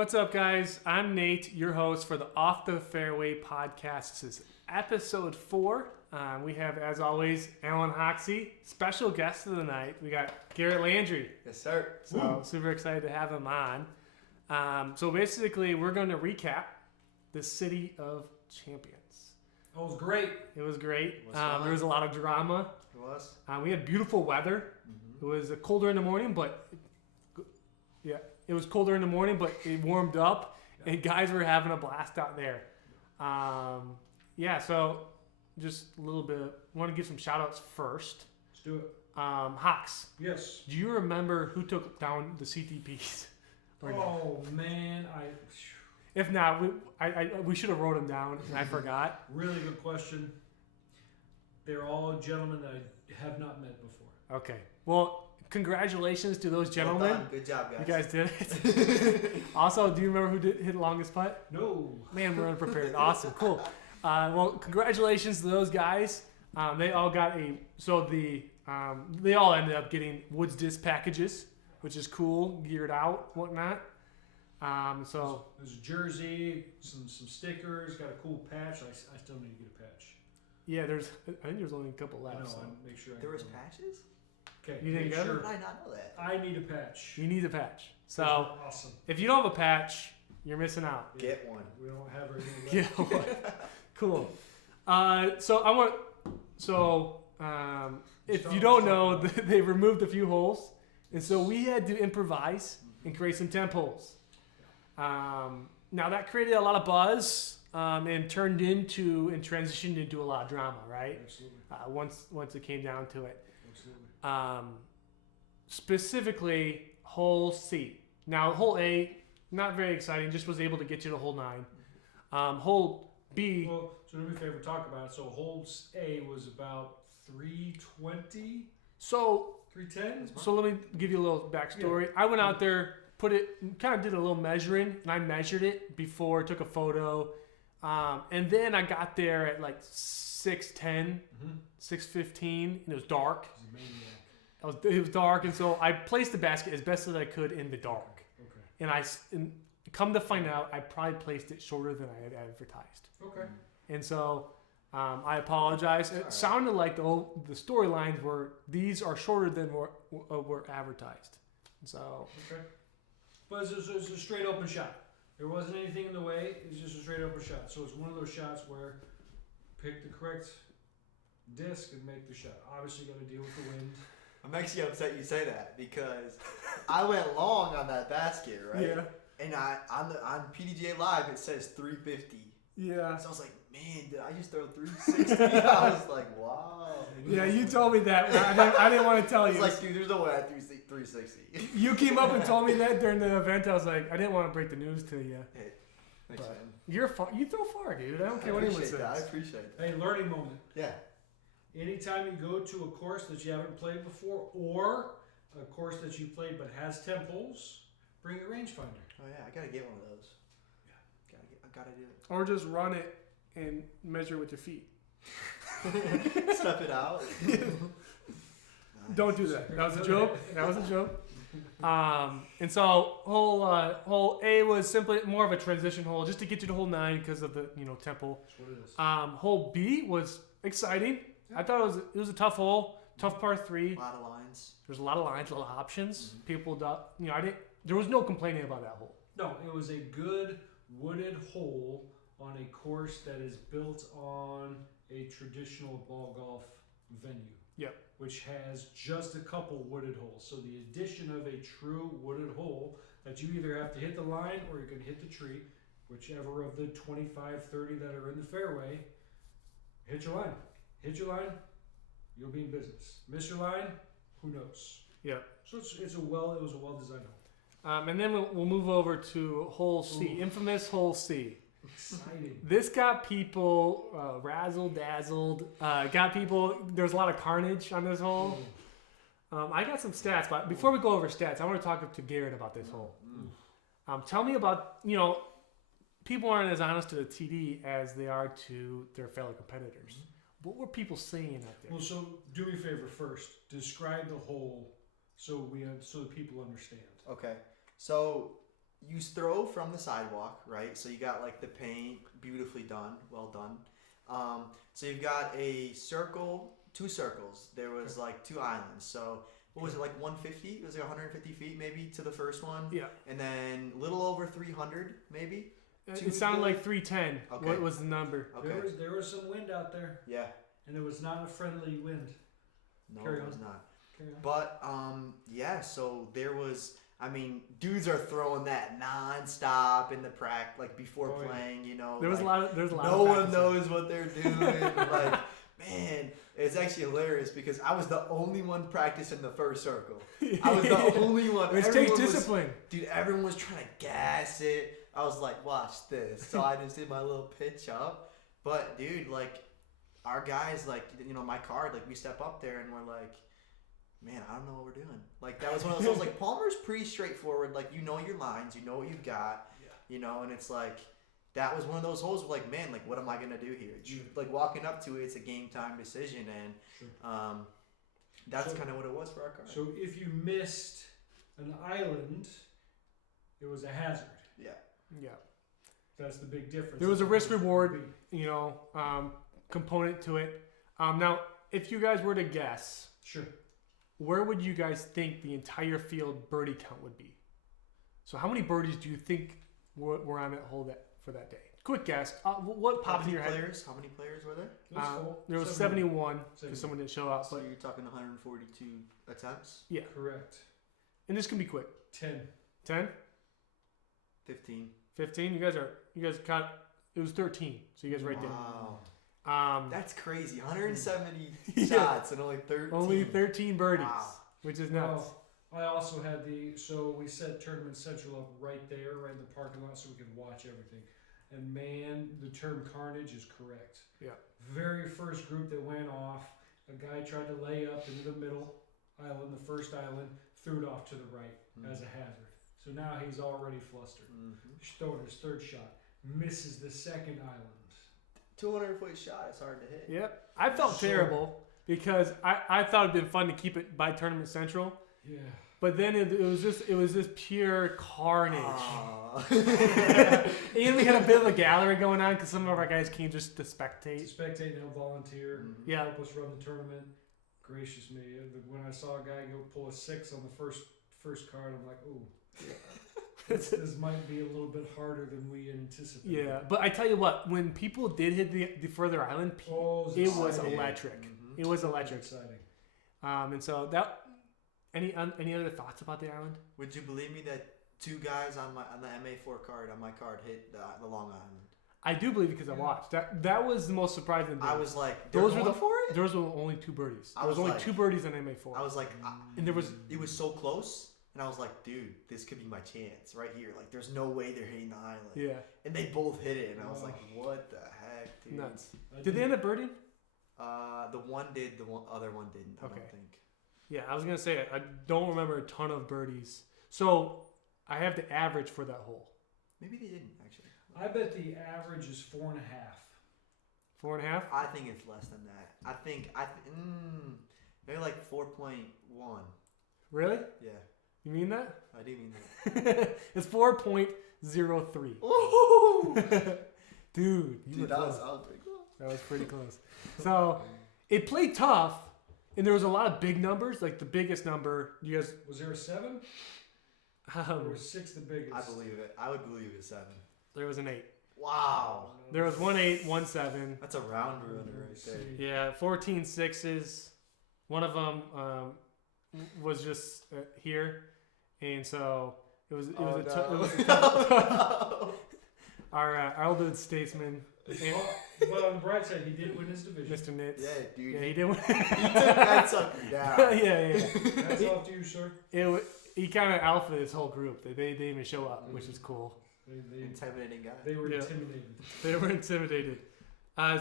What's up, guys? I'm Nate, your host for the Off The Fairway Podcast. This is episode 4. We have, as always, Alan Hoxie, special guest of the night. We got Garrett Landry. Yes, sir. So super excited to have him on. So basically, we're going to recap the City of Champions. It was great. It was great. Was there was a lot of drama. It was. We had beautiful weather. It was colder in the morning, but it was colder in the morning, but it warmed up, and guys were having a blast out there. So just a little bit. I want to give some shout-outs first. Let's do it. Hox. Yes. Do you remember who took down the CTPs? Oh, man. If not, we should have wrote them down, and I forgot. Really good question. They're all gentlemen that I have not met before. Okay. Well, congratulations to those gentlemen. Well done. Good job, guys. You guys did it. Also, do you remember who hit the longest putt? No. Man, we're unprepared. Awesome. Cool. Well, congratulations to those guys. They all got they all ended up getting Woods Disc packages, which is cool, geared out, whatnot. So there's a jersey, some stickers, got a cool patch. I still need to get a patch. yeah, I think there's only a couple left. I know. So. I make sure. There was patches? Okay. You didn't make get sure. them? How did I not know that? I need a patch. You need a patch. So Awesome. if you don't have a patch, you're missing out. Get one. We don't have everything Yeah. left. Cool. If you don't know, they removed a few holes, and so we had to improvise and create some temp holes. Now that created a lot of buzz and transitioned into a lot of drama, right? Absolutely. Once it came down to it. Absolutely. Specifically, hole C. Now, hole A, not very exciting. Just was able to get you to hole 9. Hole B. Well, so do me a favor, talk about it. So hole A was about 320, So 310. So let me give you a little backstory. I went out there, kind of did a little measuring, and I measured it before, took a photo, and then I got there at like 6:10, 6:15, and it was dark. It was dark, and so I placed the basket as best as I could in the dark. Okay. And come to find out, I probably placed it shorter than I had advertised. Okay. And so I apologize. It sounded like the storylines were these are shorter than were advertised. So Okay. But it was a straight open shot. There wasn't anything in the way. It was just a straight open shot. So it's one of those shots where pick the correct disc and make the shot. Obviously, you got to deal with the wind. I'm actually upset you say that because I went long on that basket, right? yeah, And on PDGA Live it says 350. yeah. So I was like, man, did I just throw 360? I was like, wow. Yeah, you told me that. I didn't want to tell I you. was like, dude, there's no way I threw 360. You came up and told me that during the event. I was like, I didn't want to break the news to you. Hey, thanks, But man. you're far. You throw far, dude. I don't care what anyone says. I appreciate that. Hey, learning moment. Yeah. Anytime you go to a course that you haven't played before, or a course that you played but has temp holes, bring a rangefinder. Oh yeah, I gotta get one of those. I gotta do it. Or just run it and measure with your feet. Step it out. Don't do that. That was a joke. That was a joke. And so hole A was simply more of a transition hole, just to get you to hole 9 because of the temple. That's what it is. Hole B was exciting. I thought it was a tough hole, tough par 3. A lot of lines. There's a lot of lines, a lot of options. People, there was no complaining about that hole. No, it was a good wooded hole on a course that is built on a traditional ball golf venue. Yep. Which has just a couple wooded holes. So the addition of a true wooded hole that you either have to hit the line or you're going to hit the tree, whichever of the 25, 30 that are in the fairway, hit your line. Hit your line, you'll be in business. Miss your line, who knows? Yeah. So it was a well designed hole. And then we'll move over to hole C, infamous hole C. Exciting. This got people razzle dazzled. There's a lot of carnage on this hole. I got some stats, but before we go over stats, I want to talk to Garrett about this hole. Tell me about, people aren't as honest to the TD as they are to their fellow competitors. What were people saying out there? Well, so do me a favor first. Describe the hole so the people understand. Okay. So you throw from the sidewalk, right? So you got like the paint beautifully done, well done. So you've got a circle, 2 circles. There was like 2 islands. So what was it, like 150? It was like 150 feet maybe to the first one. Yeah. And then a little over 300 maybe. It sounded like 310. Okay. What was the number? Okay. There was some wind out there, Yeah. and it was not a friendly wind. No, Carry it on. was not. Carry on. But yeah, so there was. I mean, dudes are throwing that non-stop in the practice, like before Oh, yeah. playing. You know, There's like, a lot. There's a lot. no of one practicing. knows what they're doing. Like, man, it's actually hilarious because I was the only one practicing the first circle. I was the only one. Which takes Everyone was- discipline. Dude, everyone was trying to gas it. I was like, watch this. So I just did my little pitch up. But dude, like, our guys, like, you know, my card, like, we step up there and we're like, man, I don't know what we're doing. Like, that was one of those, like, Palmer's pretty straightforward. Like, you know your lines, you know what you've got, you know, and it's like, that was one of those holes where, like, man, like, what am I going to do here? Like, walking up to it, it's a game time decision, and that's kind of what it was for our card. So if you missed an island, it was a hazard. Yeah. Yeah. That's the big difference. There was a risk reward, you know, component to it. Now, if you guys were to guess, Sure. where would you guys think the entire field birdie count would be? So how many birdies do you think were on that hole for that day? Quick guess. What pops in your head? How many players were there? It was full. There was 71 because someone didn't show up. So But you're talking 142 attempts? yeah, Correct. and this can be quick. 10. 10, 15. 15. You guys caught. It was 13. So you guys right Wow. there. That's crazy. 170 Yeah. shots and only 13. Only 13 birdies, Wow. which is nuts. Well, I also had so we set Tournament Central up right there, right in the parking lot, so we could watch everything. And man, the term carnage is correct. Yeah. Very first group that went off, a guy tried to lay up into the middle island, the first island, threw it off to the right as a hazard. So now he's already flustered. He's throwing his third shot, misses the second island. 200-foot shot is hard to hit. Yep. I felt terrible because I thought it'd been fun to keep it by Tournament Central. Yeah. But then it was just pure carnage. Aw. And we had a bit of a gallery going on because some of our guys came just to spectate. To spectate and he'll volunteer, Yeah. help us run the tournament. Gracious me, when I saw a guy go pull a 6 on the first card, I'm like, ooh, this might be a little bit harder than we anticipated. Yeah, but I tell you what, when people did hit the further island, it was electric. It was electric. Exciting. And so that. Any other thoughts about the island? Would you believe me that 2 guys on the MA4 card on my card hit the Long Island? I do believe because I watched. That was the most surprising thing. I was like, those were for it? There was only 2 birdies. I There was was only like- 2 birdies on MA4. I was like, and there was it was so close, and I was like, dude, this could be my chance right here. Like, there's no way they're hitting the island. yeah, And they both hit it, and I was like, what the heck, dude? nuts. I Did they end up birding? The one did, other one didn't. I Okay. don't think. Yeah, I was gonna say I don't remember a ton of birdies. So I have the average for that hole. Maybe they didn't actually. I bet the average is 4.5. 4.5. I think it's less than that. I think maybe like 4.1. Really? Yeah, You mean that? I do mean that. It's 4.03. Ooh! Dude, you Dude, were that close. was pretty close. That was pretty close. So it played tough, and there was a lot of big numbers. Like the biggest number, you guys. Was there a 7? Or was 6 the biggest? I believe it. I would believe it's 7. There was an 8. Wow. There was 1 8, 1 7. That's a round runner right there. Yeah, 14 6s. One of them was just here, and so it was a tough. Our older statesman, But on the bright side, he did win his division. Mr. Nitz. Yeah, dude. Yeah, he did win. He took that sucker down. yeah. That's off to you, sir. He kind of alpha his whole group. They didn't even show up, which is cool. Intimidating guy. They were Yeah. intimidated. They were intimidated.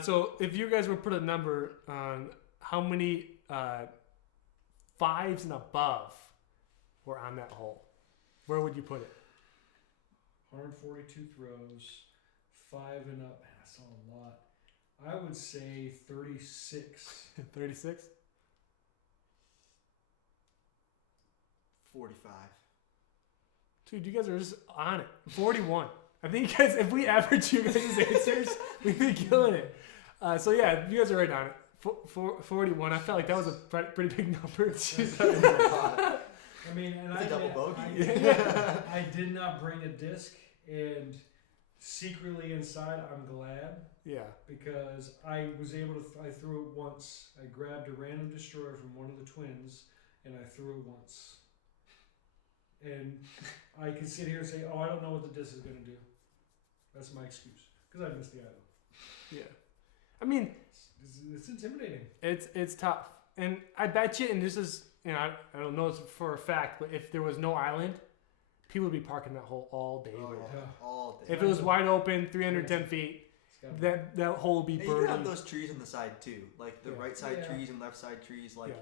So if you guys would put a number on how many 5s and above were on that hole, where would you put it? 142 throws, 5 and up. Man, that's a lot. I would say 36. 36? 45. Dude, you guys are just on it. 41. I think you guys, if we average you guys' answers, we'd be killing it. So yeah, you guys are right on it. 41. I felt like that was a pretty big number. I mean, and It's a double bogey. I did not bring a disc, and secretly inside, I'm glad. Yeah. Because I was able to, I threw it once. I grabbed a random destroyer from one of the twins, and I threw it once. And I can sit here and say, oh, I don't know what the disc is going to do. That's my excuse. Because I missed the item. Yeah. I mean, it's intimidating. It's tough. And I bet you, and this is, you know, I don't know this for a fact, but if there was no island, people would be parking that hole all day long. Yeah. All day. If it was wide open, 310 feet, that hole would be and you birdie. can have those trees on the side too, like the right side Yeah. trees and left side trees. Like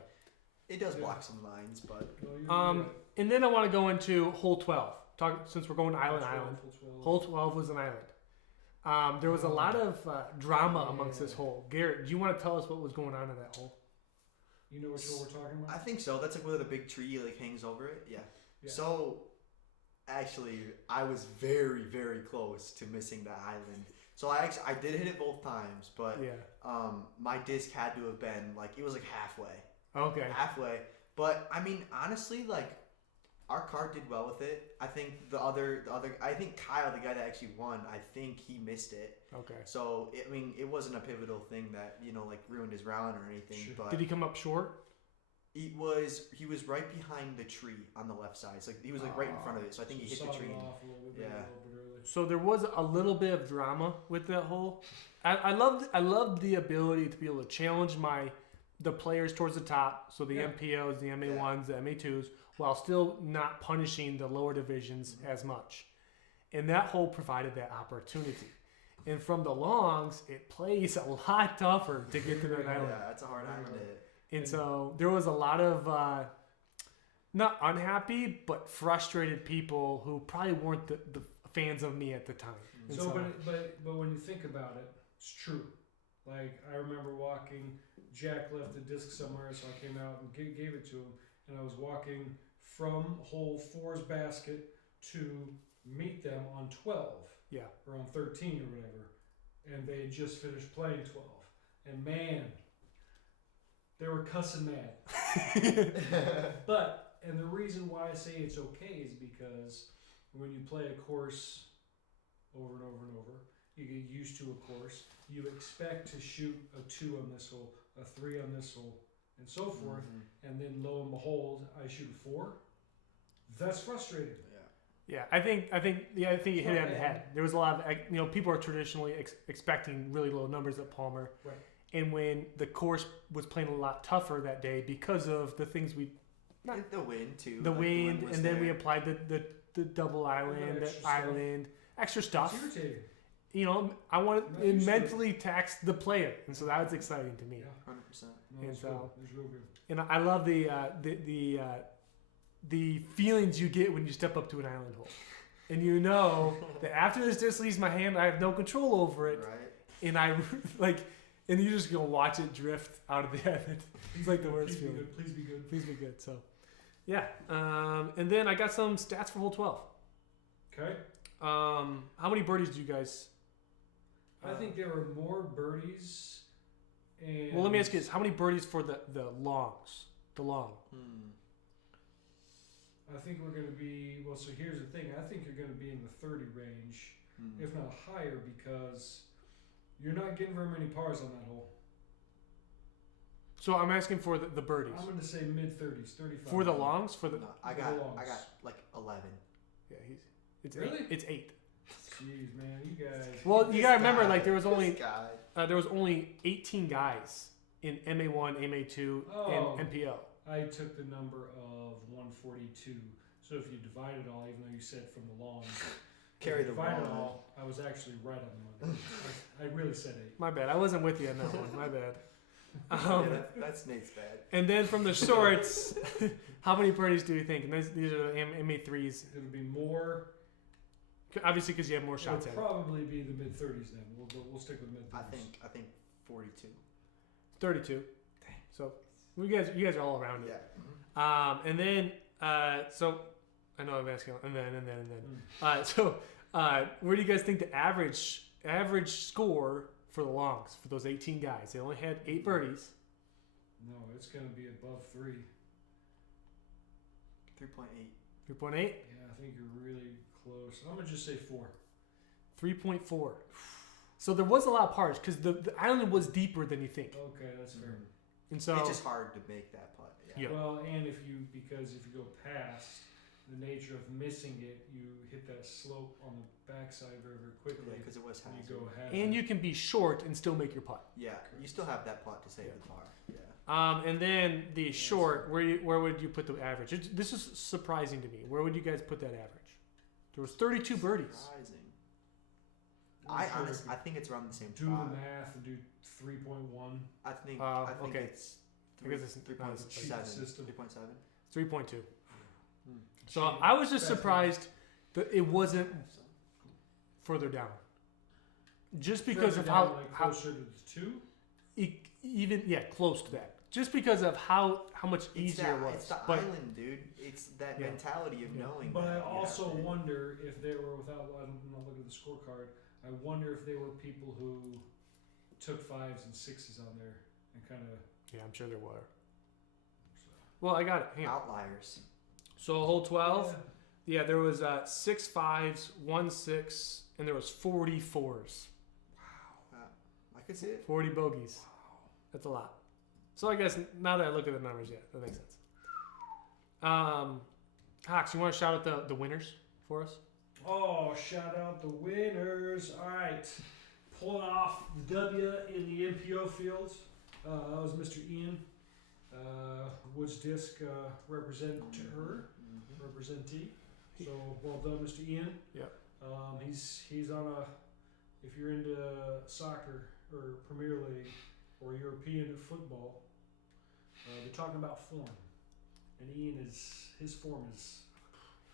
it does block some lines, but and then I want to go into hole 12. Since we're going island. Hole 12 was an island. There was a lot of drama amongst this hole. Garrett, do you want to tell us what was going on in that hole? You know which hole we're talking about? I think so. That's like where the big tree like hangs over it. Yeah. So actually, I was very, very close to missing that island. So I did hit it both times, but my disc had to have been like, it was like halfway. Okay. Halfway. But I mean, honestly, like our car did well with it. I think the other I think Kyle, the guy that actually won, I think he missed it. Okay. So I mean, it wasn't a pivotal thing that, you know, like ruined his round or anything. Sure. But did he come up short? he was right behind the tree on the left side. So like, he was like right in front of it. So I think he hit the tree. So there was a little bit of drama with that hole. I loved the ability to be able to challenge the players towards the top. So the MPOs, the MA1s, the MA2s, while still not punishing the lower divisions as much. And that hole provided that opportunity. And from the longs, it plays a lot tougher to get to that island. Yeah, that's a hard island to hit. And so there was a lot of not unhappy, but frustrated people who probably weren't the fans of me at the time. And but when you think about it, it's true. Like I remember walking. Jack left the disc somewhere, so I came out and gave it to him, and I was walking from hole 4's basket to meet them on 12. Yeah. Or on 13 or whatever, and they had just finished playing 12, and man, they were cussing mad. And the reason why I say it's okay is because when you play a course over and over and over, you get used to a course. You expect to shoot a 2 on this hole, a 3 on this hole, and so forth. And then lo and behold, I shoot a 4. That's frustrating. Yeah, I think you hit it on the head. There was a lot of, people are traditionally expecting really low numbers at Palmer. Right. And when the course was playing a lot tougher that day because of the things the wind too. The like wind, the and then we applied the double island, extra stuff. It's irritating. I wanted it mentally taxed the player, and so that was exciting to me. Yeah, 100%. No, and so, it's real good. And I love the feelings you get when you step up to an island hole, and that after this disc leaves my hand, I have no control over it, right? and and you just go watch it drift out of the island. It's like the worst feeling. Please be good. Please be good. So, yeah. And then I got some stats for hole 12. Okay. How many birdies do you guys? I think there were more birdies. And Well, let me ask you this: how many birdies for the longs? The long. I think we're going to be, so here's the thing. I think you're going to be in the 30 range, if not higher, because you're not getting very many pars on that hole. So I'm asking for the birdies. I'm going to say mid-30s, 35. For the longs? No, I got like 11. Yeah, it's really? 8. It's 8. Jeez, man, you guys. Well, you got to remember, there was only 18 guys in MA1, MA2, and MPO. I took the number of 142. So if you divide it all, even though you said from the longs, divide it all, I was actually right on the money. I really said 8. My bad. I wasn't with you on that one. My bad. That's Nate's bad. And then from the shorts, how many birdies do you think? And these are the MA3s. It'll be more. Obviously, because you have more shots. It'll probably be the mid-30s then. We'll stick with mid-30s. I think 42. 32. Dang. So you guys are all around it. Yeah. And then I know I'm asking, and then. So, where do you guys think the average score for the longs for those 18 guys? They only had 8 birdies. No, it's going to be above 3. 3.8. 3.8. Yeah, I think you're really close. I'm going to just say 4. 3.4. So there was a lot of pars because the island was deeper than you think. Okay, that's fair. And so it's just hard to make that putt. Yeah. Well, and if you go past the nature of missing it, you hit that slope on the backside very, very quickly. Because it was You hazard. go hazard. and you can be short and still make your putt. Yeah, you still have that putt to save the par. Yeah. And then the short, where would you put the average? This is surprising to me. Where would you guys put that average? There was 32 birdies. Surprising. I'm sure I if think it's around the same you do spot. the math and do 3.1. I think okay. it's I guess it's 3.7. not as- 3.7. 3.2. So I was just surprised that it wasn't further down. Just because Further of down, how closer to the 2. even close to that. Just because of how much easier it was. It's the But island, dude. It's that mentality of knowing. But that I you also have to- wonder if there were, I'm not looking at the scorecard, I wonder if there were people who took 5s and 6s on there and kind of. yeah, I'm sure there were. Well, I got it. Hang on. outliers. So hole 12, yeah, there was 6 5s, 1 6, and there was 40 4s. I could see it. 40 bogeys. That's a lot. So I guess now that I look at the numbers, yeah, that makes sense. Hox, you want to shout out the winners for us? Oh, shout out the winners. All right. Pulling off the W in the MPO fields. That was Mr. Ian. Woods Disc representative. Representee. So well done, Mr. Ian. Yep. He's on a. If you're into soccer or Premier League or European football, they're talking about form, and his form is.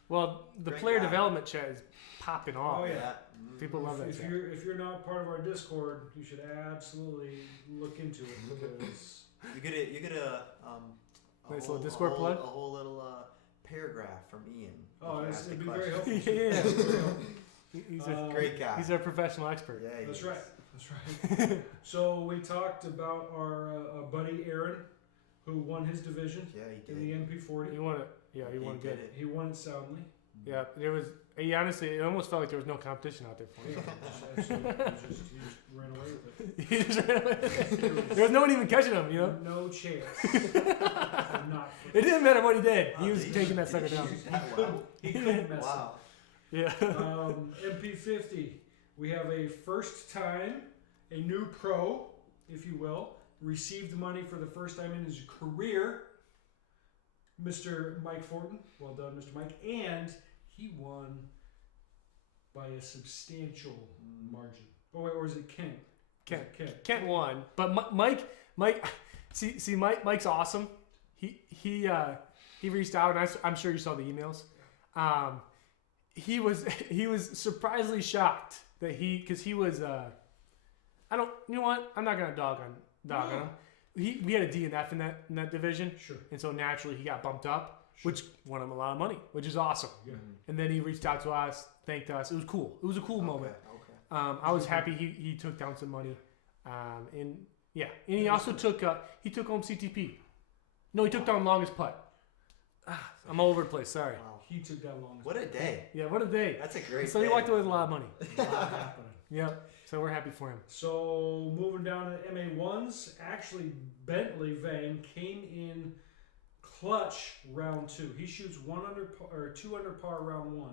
Well, the Great player guy. development chat is popping off. Oh, yeah. People love that If chat. you're not part of our Discord, you should absolutely look into it because You get a Nice little Discord plug? A whole little paragraph from Ian. oh, if you ask it'd the be very question. helpful. Yeah. It'd be very helpful. He's a Great guy. he's our professional expert. Yeah, he That's is. right. That's right. So we talked about our buddy Aaron, who won his division Yeah, he in did. the MP40. He won it. Yeah, he won did good. it. He won it soundly. Yeah, there was. He honestly, it almost felt like there was no competition out there for him. He just ran away with it. He just ran away. There was no one even catching him, you know. No chance. Not It didn't matter what he did. He Oh, was did taking that did sucker he down. shoot that couldn't, well? he couldn't mess Wow. Yeah. MP50. We have a first time, a new pro, if you will, received money for the first time in his career. Mr. Mike Fortin. Well done, Mr. Mike. And he won by a substantial margin. Oh, wait, or is it Kent? Kent. Kent. Kent won, but Mike, see, Mike's awesome. He reached out, and I'm sure you saw the emails. He was surprisingly shocked that because he was I don't, you know what? I'm not gonna dog on him. We had a DNF in that division, Sure. and so naturally he got bumped up, Sure. which won him a lot of money, which is awesome. Yeah. And then he reached out to us, thanked us. It was cool. It was a cool moment. Okay. I was happy he took down some money, and he also took home CTP. No, he took down longest putt. I'm all over the place. Sorry. Wow. He took that long. What a day. Yeah, what a day. That's a great So day. he walked away with a lot of money. A lot happening. Yeah. So we're happy for him. So moving down to MA1s, actually Bentley Vang came in clutch round 2. He shoots 2 under par round 1,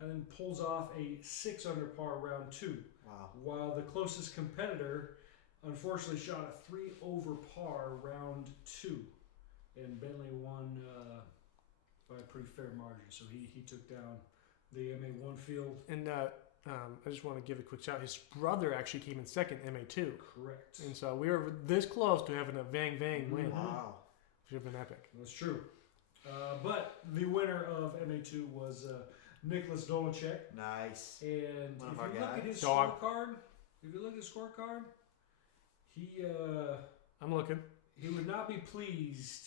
and then pulls off a 6 under par round 2. Wow. While the closest competitor unfortunately shot a 3 over par round 2, and Bentley won by a pretty fair margin. So he took down the MA1 field. And I just want to give a quick shout. His brother actually came in second, MA2. Correct. And so we were this close to having a Vang win. Wow. Should have been epic. That's true. But the winner of MA2 was Nicholas Dolacek. Nice. And One if of our you look at guys. his Dog. scorecard, I'm looking. he would not be pleased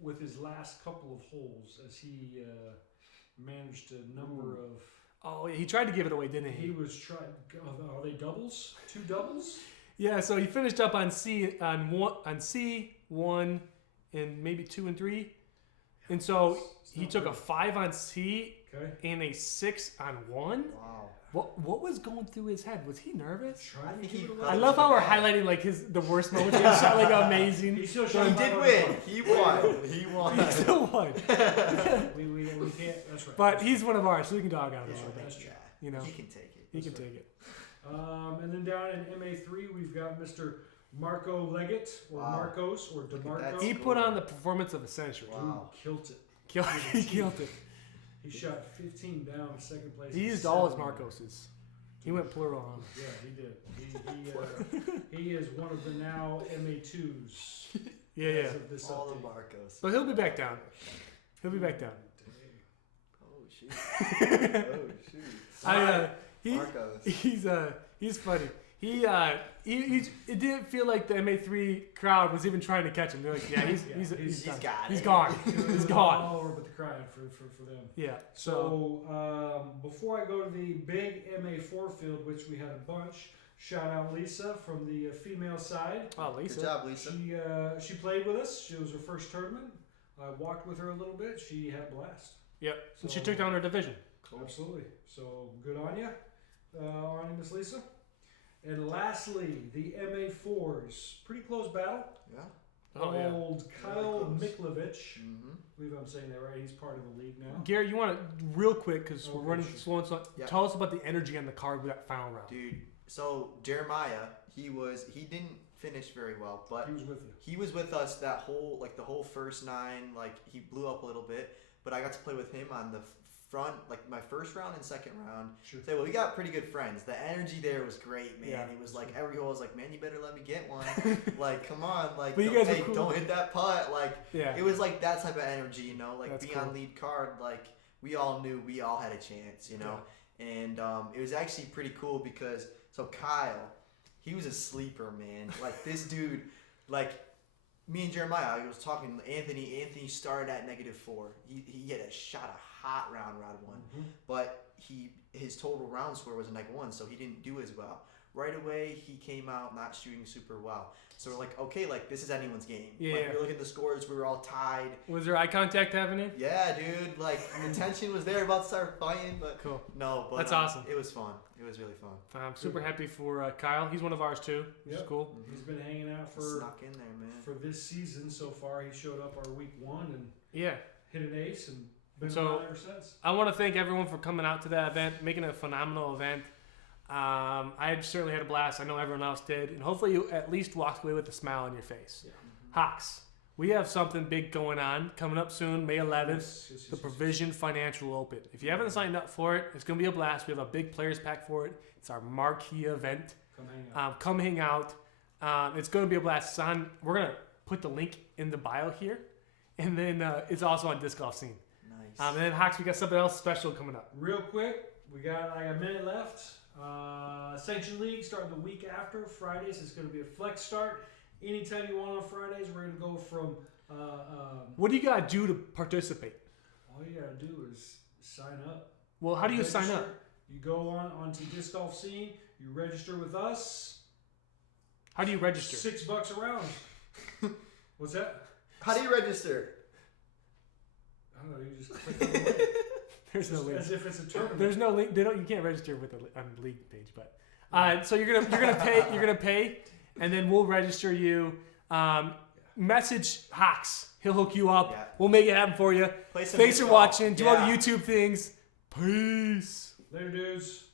with his last couple of holes as he managed a number of. Oh, he tried to give it away, didn't he? He was trying. Are they doubles? 2 doubles? Yeah. So he finished up on C C1 and maybe 2 and 3, and so he took a 5 on C and a 6 on 1. Wow. What was going through his head? Was he nervous? I I love how we're highlighting like the worst moments. He shot like amazing. He still He did win. He won. He won. He still won. we can't. That's right. But he's one of ours, so we can dog out a That's little right. bit. That's true. Yeah. You know, He can take it. he can take it. And then down in MA3, we've got Mr. Marco Leggett, or Wow. Marcos, or Look at that DeMarco. He put on the performance of a century. Wow. Killed it. He killed it. He shot 15 down, second place. He in used all his 7. Marcoses. He went plural on them. Yeah, he did. He is one of the now MA2s. Yeah. As of this All the update. Marcos. But he'll be back down. He'll be back down. Oh shoot. Oh shoot. Marcos. He's funny. He it didn't feel like the MA3 crowd was even trying to catch him. They're like, yeah, he's done. got He's it. gone. He's gone. All over but the crying for them. Yeah. So before I go to the big MA4 field, which we had a bunch, shout out Lisa from the female side. Oh, Lisa. Good job, Lisa. She played with us. She was her first tournament. I walked with her a little bit. She had a blast. Yep. And she So- took down her division. Absolutely. So good on you, Miss Lisa. And lastly, the MA4s. Pretty close battle. Yeah. Oh, yeah. Old Kyle close. Miklovich. Mm-hmm. I believe I'm saying that right. He's part of the league now. Gary, you want to real quick because we're Okay, running sure. slow and slow. Yeah. Tell us about the energy on the card with that final round. Dude. So Jeremiah, he didn't finish very well, but He was with you. he was with us that whole the whole first 9. Like he blew up a little bit, but I got to play with him on the front, like my first round and second round. Sure. So well, we got pretty good friends. The energy there was great, man. Yeah. He was like every hole was like, man, you better let me get one. Like, come on, like, But you don't, guys were hey, cool. don't hit that putt. Like, Yeah. it was like that type of energy, you know, like That's being cool. on lead card. Like we all knew we all had a chance, you know. And it was actually pretty cool because so Kyle, he was a sleeper, man. Like this dude, like me and Jeremiah, I was talking to Anthony. Anthony started at -4. He had shot a hot round 1, Mhm. but his total round score was a -1, so he didn't do as well. Right away, he came out not shooting super well. So we're like, okay, like this is anyone's game. Yeah. Like, we were looking at the scores, we were all tied. Was there eye contact happening? Yeah, dude. Like the tension was there, about to start fighting, but Cool. no. But That's awesome. It was fun. It was really fun. I'm super happy for Kyle. He's one of ours too, which is Yep. cool. He's been hanging out for Snuck in there, man. this season so far. He showed up our week 1 and Yeah. hit an ace and been So- around ever since. I want to thank everyone for coming out to that event, making it a phenomenal event. I certainly had a blast. I know everyone else did. And hopefully you at least walked away with a smile on your face. Yeah. Hox, we have something big going on coming up soon, May 11th. Yes, The Provision Financial Open. If you haven't signed up for it, it's going to be a blast. We have a big players pack for it. It's our marquee event. Come hang out. Come hang out. It's going to be a blast. We're going to put the link in the bio here. And then it's also on Disc Golf Scene. Nice. And then Hox, we got something else special coming up. Real quick, we got like a minute left. Sanction League starting the week after Fridays. It's going to be a flex start. Anytime you want on Fridays, we're going to go from. What do you got to do to participate? All you got to do is sign up. Well, how do you sign up? Register. You go onto Disc Golf Scene. You register with us. How do you register? $6 a round. What's that? How do you register? I don't know. You just click on the link. There's no link. As if it's a tournament. There's no link. You can't register with on the league page, but so you're gonna pay, and then we'll register you. Message Hox. He'll hook you up. Yeah. We'll make it happen for you. Play some Thanks disc for golf. watching. Do all the Yeah. YouTube things. Peace. Later, dudes.